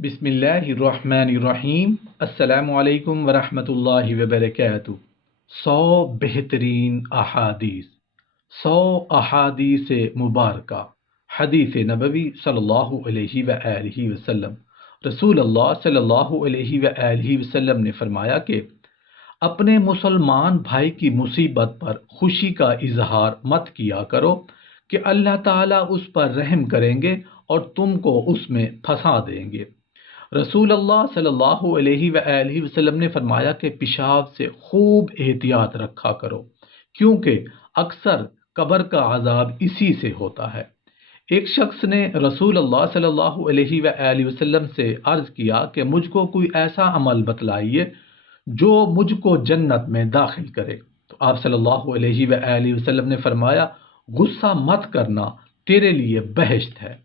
بسم اللہ الرحمن الرحیم۔ السلام علیکم ورحمۃ اللہ وبرکاتہ۔ 100 بہترین احادیث مبارکہ۔ حدیث نبوی صلی اللہ علیہ وآلہ وسلم۔ رسول اللہ صلی اللہ علیہ وآلہ وسلم نے فرمایا کہ اپنے مسلمان بھائی کی مصیبت پر خوشی کا اظہار مت کیا کرو کہ اللہ تعالیٰ اس پر رحم کریں گے اور تم کو اس میں پھنسا دیں گے۔ رسول اللہ صلی اللہ علیہ وآلہ وسلم نے فرمایا کہ پیشاب سے خوب احتیاط رکھا کرو، کیونکہ اکثر قبر کا عذاب اسی سے ہوتا ہے۔ ایک شخص نے رسول اللہ صلی اللہ علیہ وآلہ وسلم سے عرض کیا کہ مجھ کو کوئی ایسا عمل بتلائیے جو مجھ کو جنت میں داخل کرے۔ تو آپ صلی اللہ علیہ وآلہ وسلم نے فرمایا، غصہ مت کرنا، تیرے لیے بہشت ہے۔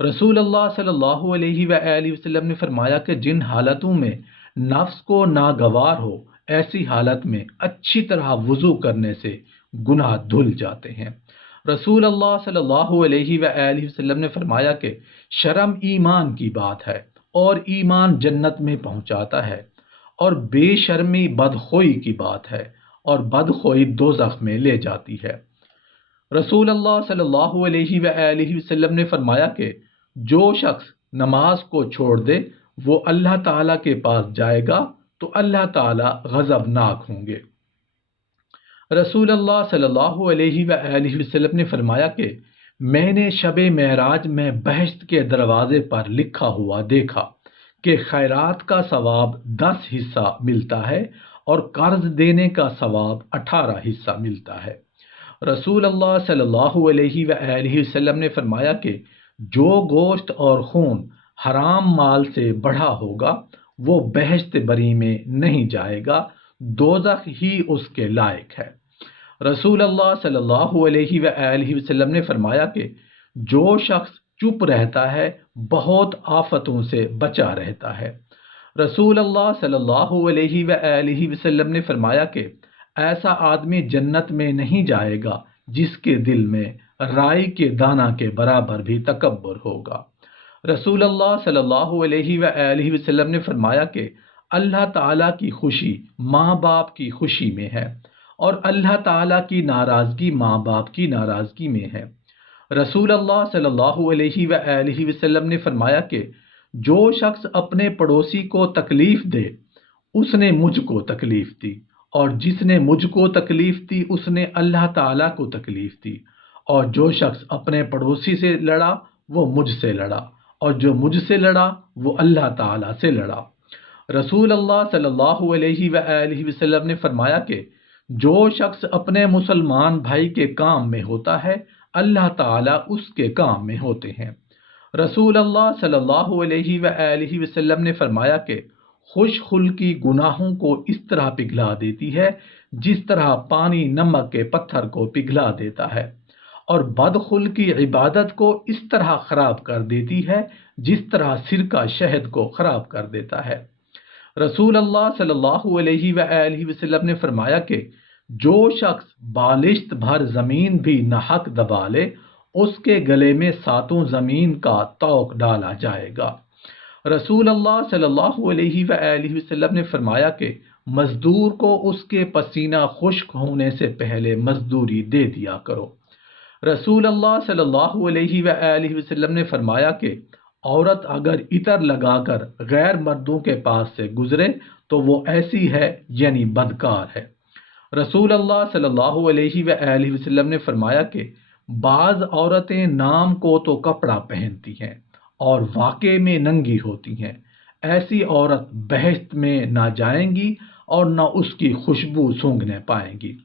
رسول اللہ صلی اللہ علیہ وآلہ وسلم نے فرمایا کہ جن حالتوں میں نفس کو ناگوار ہو، ایسی حالت میں اچھی طرح وضو کرنے سے گناہ دھل جاتے ہیں۔ رسول اللہ صلی اللہ علیہ وآلہ وسلم نے فرمایا کہ شرم ایمان کی بات ہے اور ایمان جنت میں پہنچاتا ہے، اور بے شرمی بدخوئی کی بات ہے اور بدخوئی دوزخ میں لے جاتی ہے۔ رسول اللہ صلی اللہ علیہ وآلہ وسلم نے فرمایا کہ جو شخص نماز کو چھوڑ دے وہ اللہ تعالیٰ کے پاس جائے گا تو اللہ تعالیٰ غضبناک ہوں گے۔ رسول اللہ صلی اللہ علیہ وآلہ وسلم نے فرمایا کہ میں نے شب معراج میں بہشت کے دروازے پر لکھا ہوا دیکھا کہ خیرات کا ثواب 10 حصہ ملتا ہے اور قرض دینے کا ثواب 18 حصہ ملتا ہے۔ رسول اللہ صلی اللہ علیہ وآلہ وسلم نے فرمایا کہ جو گوشت اور خون حرام مال سے بڑھا ہوگا وہ بہشت بری میں نہیں جائے گا، دوزخ ہی اس کے لائق ہے۔ رسول اللہ صلی اللہ علیہ وآلہ وسلم نے فرمایا کہ جو شخص چپ رہتا ہے بہت آفتوں سے بچا رہتا ہے۔ رسول اللہ صلی اللہ علیہ وآلہ وسلم نے فرمایا کہ ایسا آدمی جنت میں نہیں جائے گا جس کے دل میں رائی کے دانہ کے برابر بھی تکبر ہوگا۔ رسول اللہ صلی اللہ علیہ وآلہ وسلم نے فرمایا کہ اللہ تعالیٰ کی خوشی ماں باپ کی خوشی میں ہے اور اللہ تعالیٰ کی ناراضگی ماں باپ کی ناراضگی میں ہے۔ رسول اللہ صلی اللہ علیہ وآلہ وسلم نے فرمایا کہ جو شخص اپنے پڑوسی کو تکلیف دے اس نے مجھ کو تکلیف دی، اور جس نے مجھ کو تکلیف دی اس نے اللہ تعالیٰ کو تکلیف دی، اور جو شخص اپنے پڑوسی سے لڑا وہ مجھ سے لڑا، اور جو مجھ سے لڑا وہ اللہ تعالیٰ سے لڑا۔ رسول اللہ صلی اللہ علیہ وآلہ وسلم نے فرمایا کہ جو شخص اپنے مسلمان بھائی کے کام میں ہوتا ہے اللہ تعالیٰ اس کے کام میں ہوتے ہیں۔ رسول اللہ صلی اللہ علیہ وآلہ وسلم نے فرمایا کہ خوش خلقی گناہوں کو اس طرح پگھلا دیتی ہے جس طرح پانی نمک کے پتھر کو پگھلا دیتا ہے، اور بدخلقی عبادت کو اس طرح خراب کر دیتی ہے جس طرح سرکہ شہد کو خراب کر دیتا ہے۔ رسول اللہ صلی اللہ علیہ وآلہ وسلم نے فرمایا کہ جو شخص بالشت بھر زمین بھی ناحق دبا لے اس کے گلے میں 7 زمین کا طوق ڈالا جائے گا۔ رسول اللہ صلی اللہ علیہ وآلہ وسلم نے فرمایا کہ مزدور کو اس کے پسینہ خشک ہونے سے پہلے مزدوری دے دیا کرو۔ رسول اللہ صلی اللہ علیہ وآلہ وسلم نے فرمایا کہ عورت اگر عطر لگا کر غیر مردوں کے پاس سے گزرے تو وہ ایسی ہے یعنی بدکار ہے۔ رسول اللہ صلی اللہ علیہ وآلہ وسلم نے فرمایا کہ بعض عورتیں نام کو تو کپڑا پہنتی ہیں اور واقع میں ننگی ہوتی ہیں، ایسی عورت بہشت میں نہ جائیں گی اور نہ اس کی خوشبو سونگھنے پائیں گی۔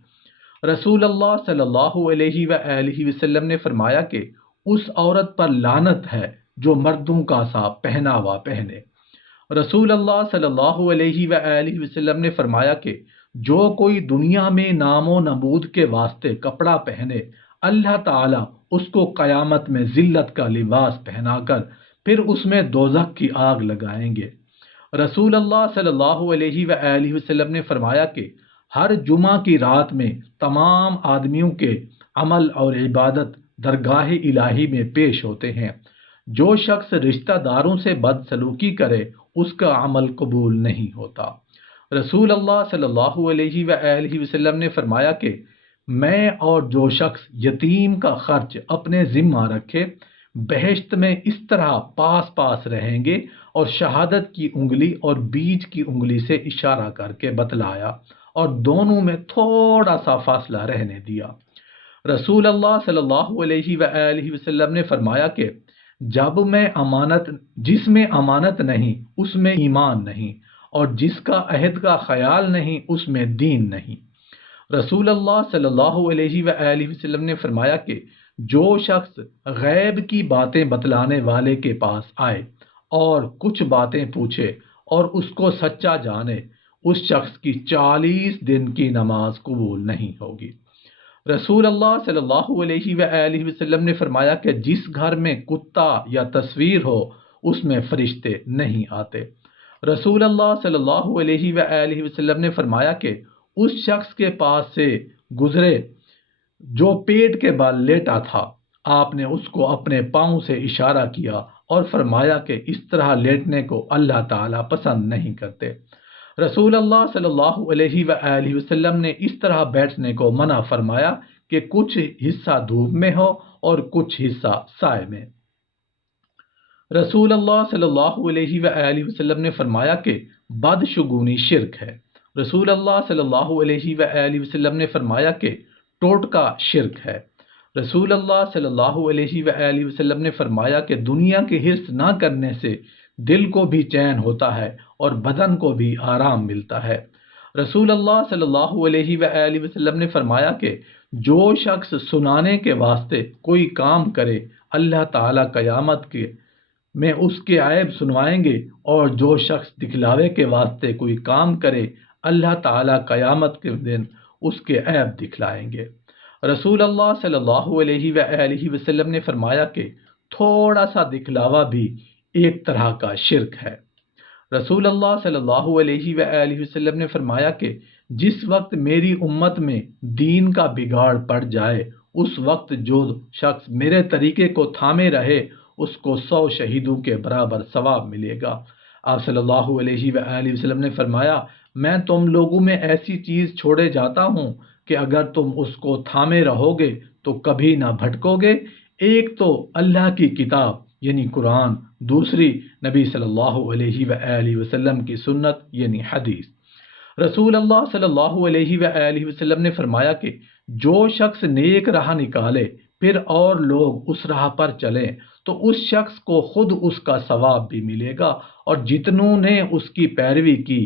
رسول اللہ صلی اللہ علیہ وآلہ وسلم نے فرمایا کہ اس عورت پر لعنت ہے جو مردوں کا سا پہناوا پہنے۔ رسول اللہ صلی اللہ علیہ وآلہ وسلم نے فرمایا کہ جو کوئی دنیا میں نام و نمود کے واسطے کپڑا پہنے اللہ تعالیٰ اس کو قیامت میں ذلت کا لباس پہنا کر پھر اس میں دوزخ کی آگ لگائیں گے۔ رسول اللہ صلی اللہ علیہ وآلہ وسلم نے فرمایا کہ ہر جمعہ کی رات میں تمام آدمیوں کے عمل اور عبادت درگاہ الہی میں پیش ہوتے ہیں، جو شخص رشتہ داروں سے بدسلوکی کرے اس کا عمل قبول نہیں ہوتا۔ رسول اللہ صلی اللہ علیہ وآلہ وسلم نے فرمایا کہ میں اور جو شخص یتیم کا خرچ اپنے ذمہ رکھے بہشت میں اس طرح پاس پاس رہیں گے، اور شہادت کی انگلی اور بیچ کی انگلی سے اشارہ کر کے بتلایا اور دونوں میں تھوڑا سا فاصلہ رہنے دیا۔ رسول اللہ صلی اللہ علیہ وآلہ وسلم نے فرمایا کہ جس میں امانت نہیں اس میں ایمان نہیں، اور جس کا عہد کا خیال نہیں اس میں دین نہیں۔ رسول اللہ صلی اللہ علیہ وآلہ وسلم نے فرمایا کہ جو شخص غیب کی باتیں بتلانے والے کے پاس آئے اور کچھ باتیں پوچھے اور اس کو سچا جانے، اس شخص کی 40 دن کی نماز قبول نہیں ہوگی۔ رسول اللہ صلی اللہ علیہ وآلہ وسلم نے فرمایا کہ جس گھر میں کتا یا تصویر ہو اس میں فرشتے نہیں آتے۔ رسول اللہ صلی اللہ علیہ وآلہ وسلم نے فرمایا کہ اس شخص کے پاس سے گزرے جو پیٹ کے بال لیٹا تھا، آپ نے اس کو اپنے پاؤں سے اشارہ کیا اور فرمایا کہ اس طرح لیٹنے کو اللہ تعالیٰ پسند نہیں کرتے۔ رسول اللہ صلی اللہ علیہ وآلہ وسلم نے اس طرح بیٹھنے کو منع فرمایا کہ کچھ حصہ دھوپ میں ہو اور کچھ حصہ سائے میں۔ رسول اللہ صلی اللہ علیہ وآلہ وسلم نے فرمایا کہ بدشگونی شرک ہے۔ رسول اللہ صلی اللہ علیہ وآلہ وسلم نے فرمایا کہ ٹوٹکا شرک ہے۔ رسول اللہ صلی اللہ علیہ وآلہ وسلم نے فرمایا کہ دنیا کے حرص نہ کرنے سے دل کو بھی چین ہوتا ہے اور بدن کو بھی آرام ملتا ہے۔ رسول اللہ صلی اللہ علیہ وآلہ وسلم نے فرمایا کہ جو شخص سنانے کے واسطے کوئی کام کرے اللہ تعالیٰ قیامت میں اس کے عیب سنوائیں گے، اور جو شخص دکھلاوے کے واسطے کوئی کام کرے اللہ تعالیٰ قیامت کے دن اس کے عیب دکھلائیں گے۔ رسول اللہ صلی اللہ علیہ وآلہ وسلم نے فرمایا کہ تھوڑا سا دکھلاوا بھی ایک طرح کا شرک ہے۔ رسول اللہ صلی اللہ علیہ وآلہ وسلم نے فرمایا کہ جس وقت میری امت میں دین کا بگاڑ پڑ جائے اس وقت جو شخص میرے طریقے کو تھامے رہے اس کو 100 شہیدوں کے برابر ثواب ملے گا۔ آپ صلی اللہ علیہ وآلہ وسلم نے فرمایا میں تم لوگوں میں ایسی چیز چھوڑے جاتا ہوں کہ اگر تم اس کو تھامے رہو گے تو کبھی نہ بھٹکو گے۔ ایک تو اللہ کی کتاب یعنی قرآن، دوسری نبی صلی اللہ علیہ وآلہ وسلم کی سنت یعنی حدیث۔ رسول اللہ صلی اللہ علیہ وآلہ وسلم نے فرمایا کہ جو شخص نیک راہ نکالے پھر اور لوگ اس راہ پر چلیں تو اس شخص کو خود اس کا ثواب بھی ملے گا، اور جتنوں نے اس کی پیروی کی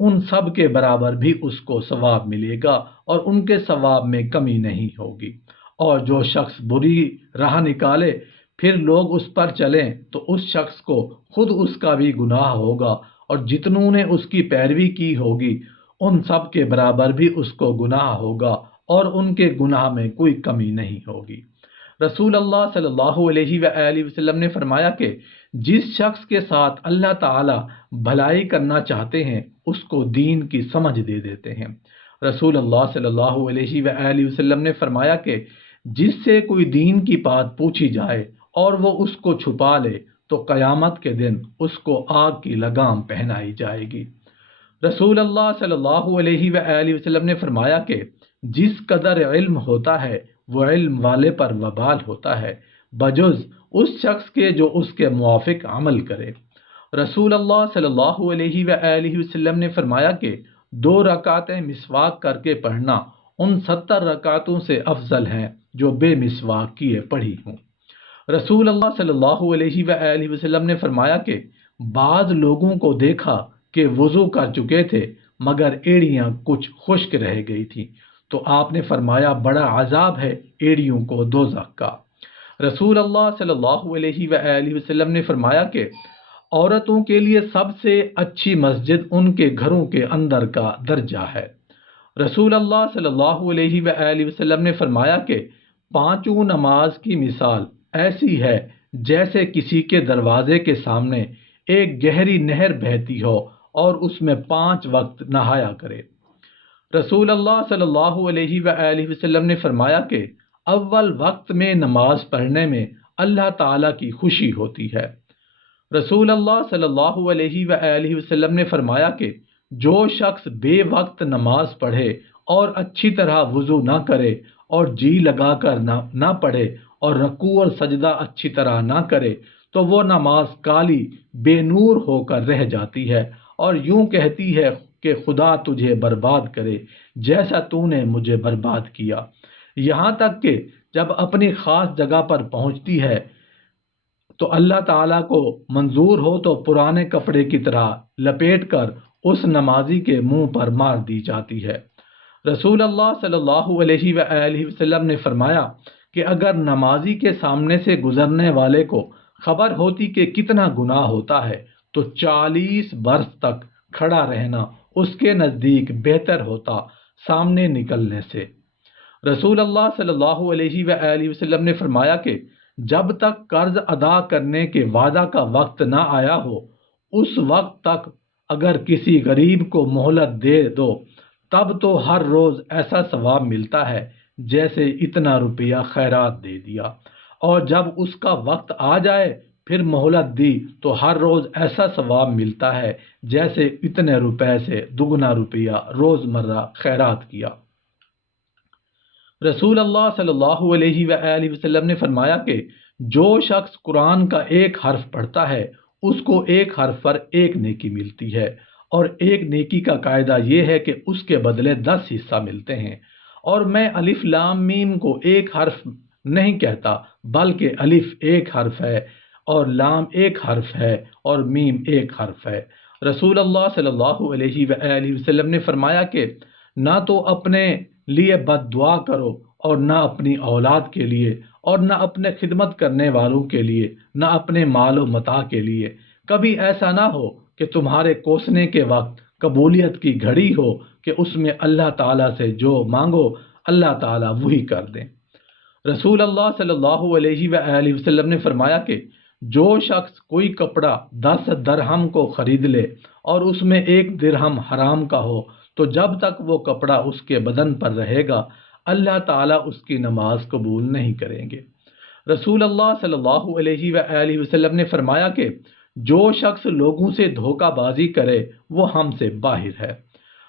ان سب کے برابر بھی اس کو ثواب ملے گا، اور ان کے ثواب میں کمی نہیں ہوگی۔ اور جو شخص بری راہ نکالے پھر لوگ اس پر چلیں تو اس شخص کو خود اس کا بھی گناہ ہوگا، اور جتنوں نے اس کی پیروی کی ہوگی ان سب کے برابر بھی اس کو گناہ ہوگا، اور ان کے گناہ میں کوئی کمی نہیں ہوگی۔ رسول اللہ صلی اللہ علیہ وآلہ وسلم نے فرمایا کہ جس شخص کے ساتھ اللہ تعالی بھلائی کرنا چاہتے ہیں اس کو دین کی سمجھ دے دیتے ہیں۔ رسول اللہ صلی اللہ علیہ وآلہ وسلم نے فرمایا کہ جس سے کوئی دین کی بات پوچھی جائے اور وہ اس کو چھپا لے تو قیامت کے دن اس کو آگ کی لگام پہنائی جائے گی۔ رسول اللہ صلی اللہ علیہ وآلہ وسلم نے فرمایا کہ جس قدر علم ہوتا ہے وہ علم والے پر وبال ہوتا ہے بجز اس شخص کے جو اس کے موافق عمل کرے۔ رسول اللہ صلی اللہ علیہ وآلہ وسلم نے فرمایا کہ 2 رکعتیں مسواک کر کے پڑھنا ان 70 رکعتوں سے افضل ہیں جو بے مسواک کیے پڑھی ہوں۔ رسول اللہ صلی اللہ علیہ وآلہ وسلم نے فرمایا کہ بعض لوگوں کو دیکھا کہ وضو کر چکے تھے مگر ایڑیاں کچھ خشک رہ گئی تھی، تو آپ نے فرمایا بڑا عذاب ہے ایڑیوں کو دوزخ کا۔ رسول اللہ صلی اللہ علیہ وآلہ وسلم نے فرمایا کہ عورتوں کے لیے سب سے اچھی مسجد ان کے گھروں کے اندر کا درجہ ہے۔ رسول اللہ صلی اللہ علیہ وآلہ وسلم نے فرمایا کہ 5 نماز کی مثال ایسی ہے جیسے کسی کے دروازے کے سامنے ایک گہری نہر بہتی ہو اور اس میں 5 وقت نہایا کرے۔ رسول اللہ صلی اللہ علیہ وآلہ وسلم نے فرمایا کہ اول وقت میں نماز پڑھنے میں اللہ تعالیٰ کی خوشی ہوتی ہے۔ رسول اللہ صلی اللہ علیہ وآلہ وسلم نے فرمایا کہ جو شخص بے وقت نماز پڑھے اور اچھی طرح وضو نہ کرے اور جی لگا کر نہ پڑھے اور رکوع اور سجدہ اچھی طرح نہ کرے تو وہ نماز کالی بے نور ہو کر رہ جاتی ہے اور یوں کہتی ہے کہ خدا تجھے برباد کرے جیسا تو نے مجھے برباد کیا، یہاں تک کہ جب اپنی خاص جگہ پر پہنچتی ہے تو اللہ تعالیٰ کو منظور ہو تو پرانے کپڑے کی طرح لپیٹ کر اس نمازی کے منہ پر مار دی جاتی ہے۔ رسول اللہ صلی اللہ علیہ وآلہ وسلم نے فرمایا کہ اگر نمازی کے سامنے سے گزرنے والے کو خبر ہوتی کہ کتنا گناہ ہوتا ہے تو 40 برس تک کھڑا رہنا اس کے نزدیک بہتر ہوتا سامنے نکلنے سے۔ رسول اللہ صلی اللہ علیہ وآلہ وسلم نے فرمایا کہ جب تک قرض ادا کرنے کے وعدہ کا وقت نہ آیا ہو اس وقت تک اگر کسی غریب کو مہلت دے دو تب تو ہر روز ایسا ثواب ملتا ہے جیسے اتنا روپیہ خیرات دے دیا، اور جب اس کا وقت آ جائے پھر مہلت دی تو ہر روز ایسا ثواب ملتا ہے جیسے اتنے روپے سے دگنا روپیہ روز مرہ خیرات کیا۔ رسول اللہ صلی اللہ علیہ وآلہ وسلم نے فرمایا کہ جو شخص قرآن کا ایک حرف پڑھتا ہے اس کو ایک حرف پر ایک نیکی ملتی ہے، اور ایک نیکی کا قاعدہ یہ ہے کہ اس کے بدلے 10 حصہ ملتے ہیں۔ اور میں الف لام میم کو ایک حرف نہیں کہتا بلکہ الف ایک حرف ہے اور لام ایک حرف ہے اور میم ایک حرف ہے۔ رسول اللہ صلی اللہ علیہ وآلہ وسلم نے فرمایا کہ نہ تو اپنے لیے بد دعا کرو اور نہ اپنی اولاد کے لیے اور نہ اپنے خدمت کرنے والوں کے لیے، نہ اپنے مال و متاع کے لیے۔ کبھی ایسا نہ ہو کہ تمہارے کوسنے کے وقت قبولیت کی گھڑی ہو کہ اس میں اللہ تعالیٰ سے جو مانگو اللہ تعالیٰ وہی کر دیں۔ رسول اللہ صلی اللہ علیہ وآلہ وسلم نے فرمایا کہ جو شخص کوئی کپڑا 10 درہم کو خرید لے اور اس میں 1 درہم حرام کا ہو تو جب تک وہ کپڑا اس کے بدن پر رہے گا اللہ تعالیٰ اس کی نماز قبول نہیں کریں گے۔ رسول اللہ صلی اللہ علیہ وآلہ وسلم نے فرمایا کہ جو شخص لوگوں سے دھوکہ بازی کرے وہ ہم سے باہر ہے۔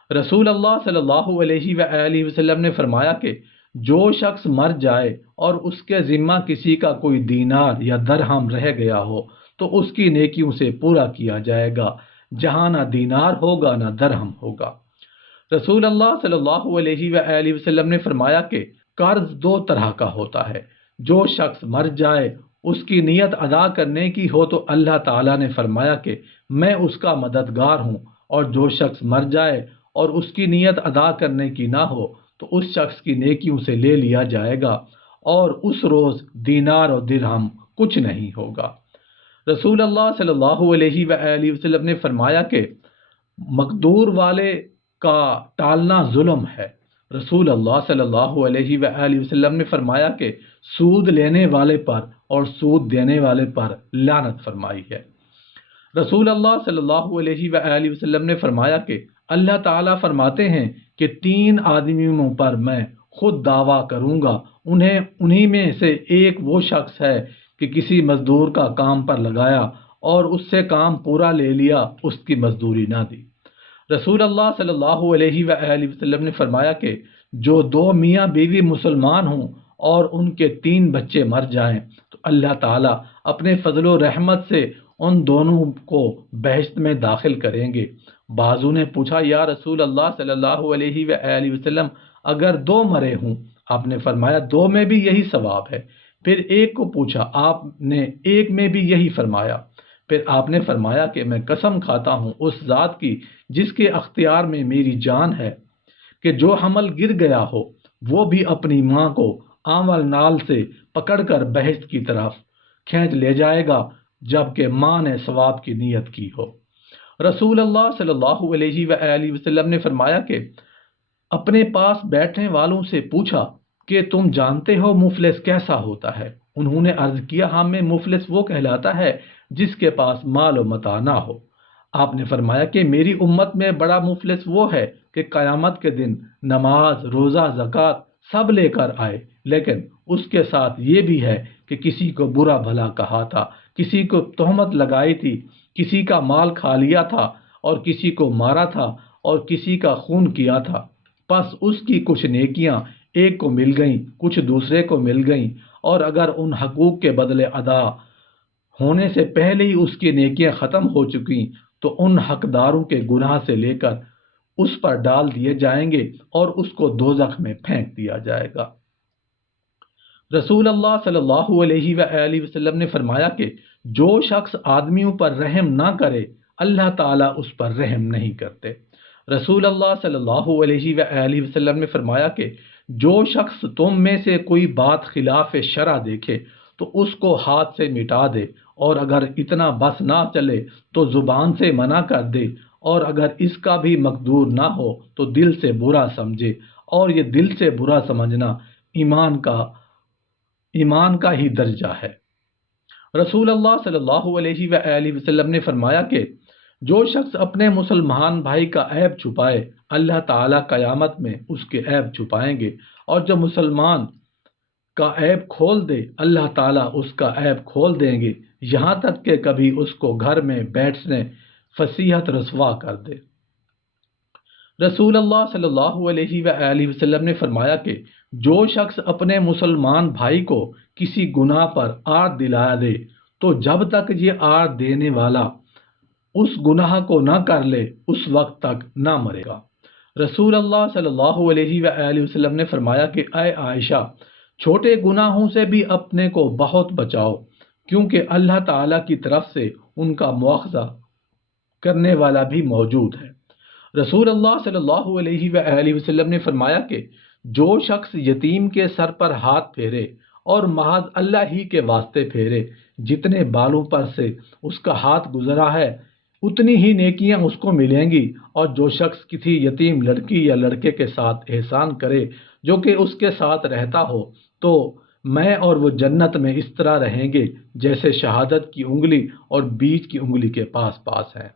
رسول اللہ صلی اللہ علیہ وآلہ وسلم نے فرمایا کہ جو شخص مر جائے اور اس کے ذمہ کسی کا کوئی دینار یا درہم رہ گیا ہو تو اس کی نیکیوں سے پورا کیا جائے گا، جہاں نہ دینار ہوگا نہ درہم ہوگا۔ رسول اللہ صلی اللہ علیہ وآلہ وسلم نے فرمایا کہ قرض 2 طرح کا ہوتا ہے، جو شخص مر جائے اس کی نیت ادا کرنے کی ہو تو اللہ تعالیٰ نے فرمایا کہ میں اس کا مددگار ہوں، اور جو شخص مر جائے اور اس کی نیت ادا کرنے کی نہ ہو تو اس شخص کی نیکیوں سے لے لیا جائے گا اور اس روز دینار اور درہم کچھ نہیں ہوگا۔ رسول اللہ صلی اللہ علیہ وآلہ وسلم نے فرمایا کہ مقدور والے کا ٹالنا ظلم ہے۔ رسول اللہ صلی اللہ علیہ وآلہ وسلم نے فرمایا کہ سود لینے والے پر اور سود دینے والے پر لعنت فرمائی ہے۔ رسول اللہ صلی اللہ علیہ وآلہ وسلم نے فرمایا کہ اللہ تعالیٰ فرماتے ہیں کہ 3 آدمیوں پر میں خود دعویٰ کروں گا، انہی میں سے ایک وہ شخص ہے کہ کسی مزدور کا کام پر لگایا اور اس سے کام پورا لے لیا، اس کی مزدوری نہ دی۔ رسول اللہ صلی اللہ علیہ وآلہ وسلم نے فرمایا کہ جو 2 میاں بیوی مسلمان ہوں اور ان کے 3 بچے مر جائیں تو اللہ تعالیٰ اپنے فضل و رحمت سے ان دونوں کو بہشت میں داخل کریں گے۔ بعضوں نے پوچھا یا رسول اللہ صلی اللہ علیہ وآلہ وسلم اگر 2 مرے ہوں؟ آپ نے فرمایا 2 میں بھی یہی ثواب ہے۔ پھر ایک کو پوچھا، آپ نے ایک میں بھی یہی فرمایا۔ پھر آپ نے فرمایا کہ میں قسم کھاتا ہوں اس ذات کی جس کے اختیار میں میری جان ہے کہ جو حمل گر گیا ہو وہ بھی اپنی ماں کو آمل نال سے پکڑ کر بہشت کی طرف کھینچ لے جائے گا جبکہ ماں نے ثواب کی نیت کی ہو۔ رسول اللہ صلی اللہ علیہ وآلہ وسلم نے فرمایا کہ اپنے پاس بیٹھنے والوں سے پوچھا کہ تم جانتے ہو مفلس کیسا ہوتا ہے؟ انہوں نے عرض کیا ہمیں مفلس وہ کہلاتا ہے جس کے پاس مال و متاع نہ ہو۔ آپ نے فرمایا کہ میری امت میں بڑا مفلس وہ ہے کہ قیامت کے دن نماز، روزہ، زکوٰۃ سب لے کر آئے، لیکن اس کے ساتھ یہ بھی ہے کہ کسی کو برا بھلا کہا تھا، کسی کو تہمت لگائی تھی، کسی کا مال کھا لیا تھا اور کسی کو مارا تھا اور کسی کا خون کیا تھا۔ پس اس کی کچھ نیکیاں ایک کو مل گئیں، کچھ دوسرے کو مل گئیں، اور اگر ان حقوق کے بدلے ادا ہونے سے پہلے ہی اس کی نیکیاں ختم ہو چکی تو ان حقداروں کے گناہ سے لے کر اس پر ڈال دیے جائیں گے اور اس کو دوزخ میں پھینک دیا جائے گا۔ رسول اللہ صلی اللہ علیہ وآلہ وسلم نے فرمایا کہ جو شخص آدمیوں پر رحم نہ کرے اللہ تعالیٰ اس پر رحم نہیں کرتے۔ رسول اللہ صلی اللہ علیہ وآلہ وسلم نے فرمایا کہ جو شخص تم میں سے کوئی بات خلاف شرع دیکھے تو اس کو ہاتھ سے مٹا دے، اور اگر اتنا بس نہ چلے تو زبان سے منع کر دے، اور اگر اس کا بھی مقدور نہ ہو تو دل سے برا سمجھے، اور یہ دل سے برا سمجھنا ایمان کا ہی درجہ ہے۔ رسول اللہ صلی اللہ علیہ وآلہ وسلم نے فرمایا کہ جو شخص اپنے مسلمان بھائی کا عیب چھپائے اللہ تعالیٰ قیامت میں اس کے عیب چھپائیں گے، اور جو مسلمان کا عیب کھول دے اللہ تعالیٰ اس کا عیب کھول دیں گے، یہاں تک کہ کبھی اس کو گھر میں بیٹھنے فضیحت رسوا کر دے۔ رسول اللہ صلی اللہ علیہ وآلہ وسلم نے فرمایا کہ جو شخص اپنے مسلمان بھائی کو کسی گناہ پر آڑ دلا دے تو جب تک یہ آڑ دینے والا اس گناہ کو نہ کر لے اس وقت تک نہ مرے گا۔ رسول اللہ صلی اللہ علیہ وآلہ وسلم نے فرمایا کہ اے عائشہ، چھوٹے گناہوں سے بھی اپنے کو بہت بچاؤ، کیونکہ اللہ تعالیٰ کی طرف سے ان کا مواخذہ کرنے والا بھی موجود ہے۔ رسول اللہ صلی اللہ علیہ وآلہ وسلم نے فرمایا کہ جو شخص یتیم کے سر پر ہاتھ پھیرے اور محض اللہ ہی کے واسطے پھیرے، جتنے بالوں پر سے اس کا ہاتھ گزرا ہے اتنی ہی نیکیاں اس کو ملیں گی، اور جو شخص کسی یتیم لڑکی یا لڑکے کے ساتھ احسان کرے جو کہ اس کے ساتھ رہتا ہو تو میں اور وہ جنت میں اس طرح رہیں گے جیسے شہادت کی انگلی اور بیچ کی انگلی کے پاس پاس ہے۔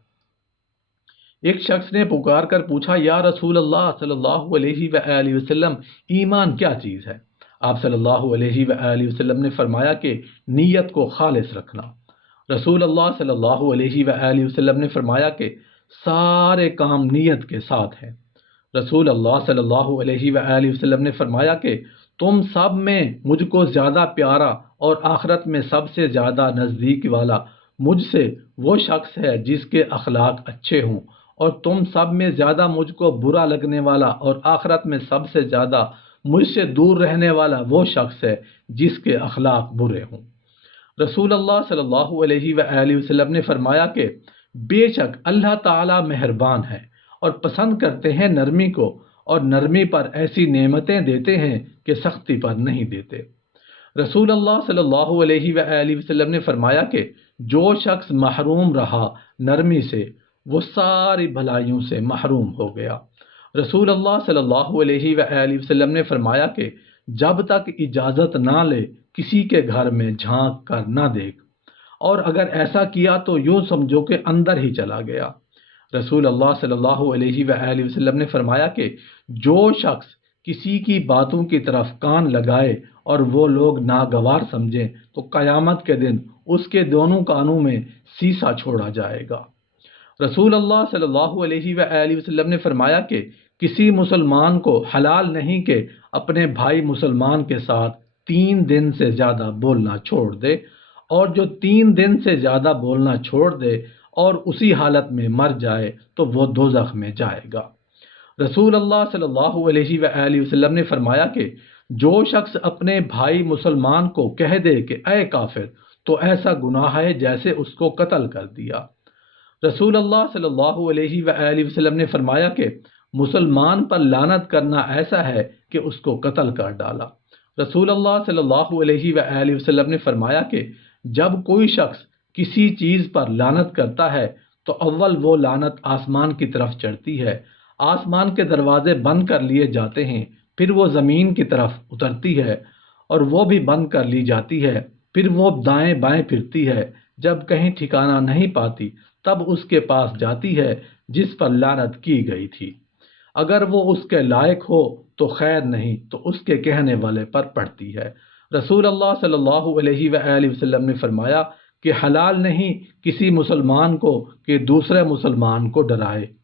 ایک شخص نے پکار کر پوچھا، یا رسول اللہ صلی اللہ علیہ وآلہ وسلم، ایمان کیا چیز ہے؟ آپ صلی اللہ علیہ وآلہ وسلم نے فرمایا کہ نیت کو خالص رکھنا۔ رسول اللہ صلی اللہ علیہ وآلہ وسلم نے فرمایا کہ سارے کام نیت کے ساتھ ہیں۔ رسول اللہ صلی اللہ علیہ وآلہ وسلم نے فرمایا کہ تم سب میں مجھ کو زیادہ پیارا اور آخرت میں سب سے زیادہ نزدیک والا مجھ سے وہ شخص ہے جس کے اخلاق اچھے ہوں، اور تم سب میں زیادہ مجھ کو برا لگنے والا اور آخرت میں سب سے زیادہ مجھ سے دور رہنے والا وہ شخص ہے جس کے اخلاق برے ہوں۔ رسول اللہ صلی اللہ علیہ وآلہ وسلم نے فرمایا کہ بے شک اللہ تعالی مہربان ہے اور پسند کرتے ہیں نرمی کو، اور نرمی پر ایسی نعمتیں دیتے ہیں کہ سختی پر نہیں دیتے۔ رسول اللہ صلی اللہ علیہ وآلہ وسلم نے فرمایا کہ جو شخص محروم رہا نرمی سے وہ ساری بھلائیوں سے محروم ہو گیا۔ رسول اللہ صلی اللہ علیہ وآلہ وسلم نے فرمایا کہ جب تک اجازت نہ لے کسی کے گھر میں جھانک کر نہ دیکھ، اور اگر ایسا کیا تو یوں سمجھو کہ اندر ہی چلا گیا۔ رسول اللہ صلی اللہ علیہ وآلہ وسلم نے فرمایا کہ جو شخص کسی کی باتوں کی طرف کان لگائے اور وہ لوگ ناگوار سمجھیں تو قیامت کے دن اس کے دونوں کانوں میں سیسا چھوڑا جائے گا۔ رسول اللہ صلی اللہ علیہ وآلہ وسلم نے فرمایا کہ کسی مسلمان کو حلال نہیں کہ اپنے بھائی مسلمان کے ساتھ 3 دن سے زیادہ بولنا چھوڑ دے، اور جو 3 دن سے زیادہ بولنا چھوڑ دے اور اسی حالت میں مر جائے تو وہ دوزخ میں جائے گا۔ رسول اللہ صلی اللہ علیہ وآلہ وسلم نے فرمایا کہ جو شخص اپنے بھائی مسلمان کو کہہ دے کہ اے کافر تو ایسا گناہ ہے جیسے اس کو قتل کر دیا۔ رسول اللہ صلی اللہ علیہ وآلہ وسلم نے فرمایا کہ مسلمان پر لعنت کرنا ایسا ہے کہ اس کو قتل کر ڈالا۔ رسول اللہ صلی اللہ علیہ وآلہ وسلم نے فرمایا کہ جب کوئی شخص کسی چیز پر لعنت کرتا ہے تو اول وہ لعنت آسمان کی طرف چڑھتی ہے، آسمان کے دروازے بند کر لیے جاتے ہیں، پھر وہ زمین کی طرف اترتی ہے اور وہ بھی بند کر لی جاتی ہے، پھر وہ دائیں بائیں پھرتی ہے، جب کہیں ٹھکانہ نہیں پاتی تب اس کے پاس جاتی ہے جس پر لعنت کی گئی تھی۔ اگر وہ اس کے لائق ہو تو خیر نہیں تو اس کے کہنے والے پر پڑتی ہے۔ رسول اللہ صلی اللہ علیہ وآلہ وسلم نے فرمایا کہ حلال نہیں کسی مسلمان کو کہ دوسرے مسلمان کو ڈرائے۔